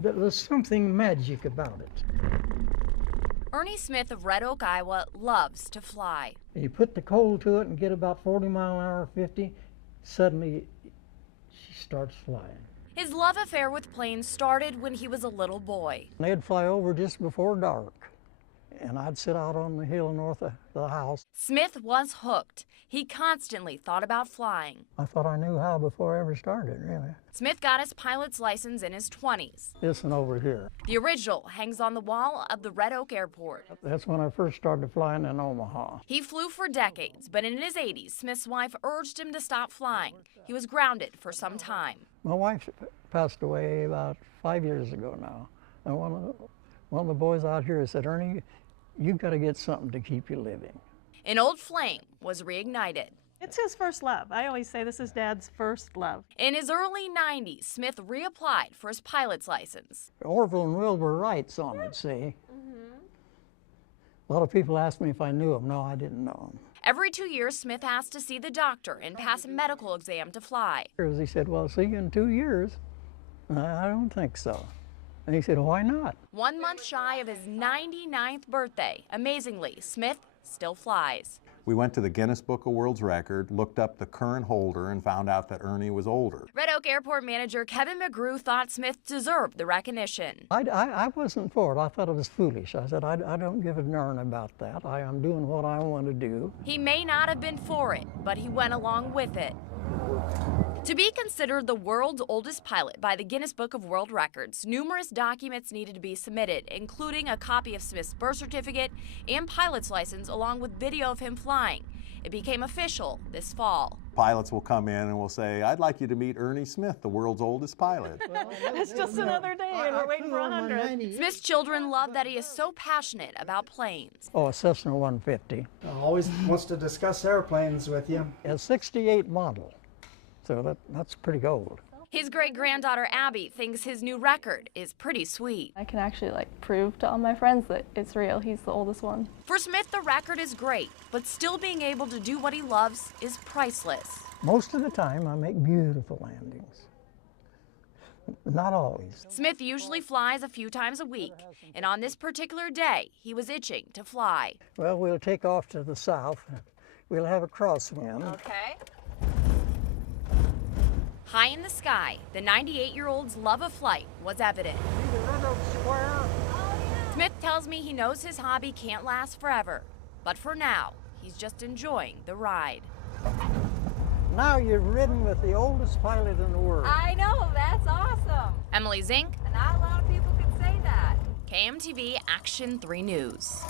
There's something magic about it. Ernie Smith of Red Oak, Iowa, loves to fly. You put the coal to it and get about 40 mile an hour, 50, suddenly she starts flying. His love affair with planes started when he was a little boy. They'd fly over just before dark, and I'd sit out on the hill north of the house. Smith was hooked. He constantly thought about flying. I thought I knew how before I ever started, really. Smith got his pilot's license in his 20s. This one over here. The original hangs on the wall of the Red Oak Airport. That's when I first started flying in Omaha. He flew for decades, but in his 80s, Smith's wife urged him to stop flying. He was grounded for some time. My wife passed away about 5 years ago now. And one of the boys out here said, Ernie, you've got to get something to keep you living. An old flame was reignited. It's his first love. I always say this is Dad's first love. In his early 90s, Smith reapplied for his pilot's license. Orville and Wilbur Wrights on it, see? A lot of people asked me if I knew him. No, I didn't know him. Every 2 years, Smith has to see the doctor and pass a medical exam to fly. He said, well, see you in 2 years. I don't think so. And he said, why not? 1 month shy of his 99th birthday, amazingly, Smith still flies. We went to the Guinness Book of World Records, looked up the current holder, and found out that Ernie was older. Red Oak Airport manager Kevin McGrew thought Smith deserved the recognition. I wasn't for it. I thought it was foolish. I said, I don't give a darn about that. I am doing what I want to do. He may not have been for it, but he went along with it. To be considered the world's oldest pilot by the Guinness Book of World Records, numerous documents needed to be submitted, including a copy of Smith's birth certificate and pilot's license, along with video of him flying. It became official this fall. Pilots will come in and will say, I'd like you to meet Ernie Smith, the world's oldest pilot. It's just another day and we're waiting for 100. Smith's children love that he is so passionate about planes. Oh, a Cessna 150. Always wants to discuss airplanes with you. A 68 model. So that's pretty old. His great-granddaughter Abby thinks his new record is pretty sweet. I can actually prove to all my friends that it's real. He's the oldest one. For Smith, the record is great, but still being able to do what he loves is priceless. Most of the time, I make beautiful landings. Not always. Smith usually flies a few times a week, and on this particular day, he was itching to fly. Well, we'll take off to the south. We'll have a crosswind. Okay. High in the sky, the 98-year-old's love of flight was evident. See the Red Oak Square? Smith tells me he knows his hobby can't last forever, but for now, he's just enjoying the ride. Now you've ridden with the oldest pilot in the world. I know, that's awesome. Emily Zink, Not a lot of people can say that. KMTV Action 3 News.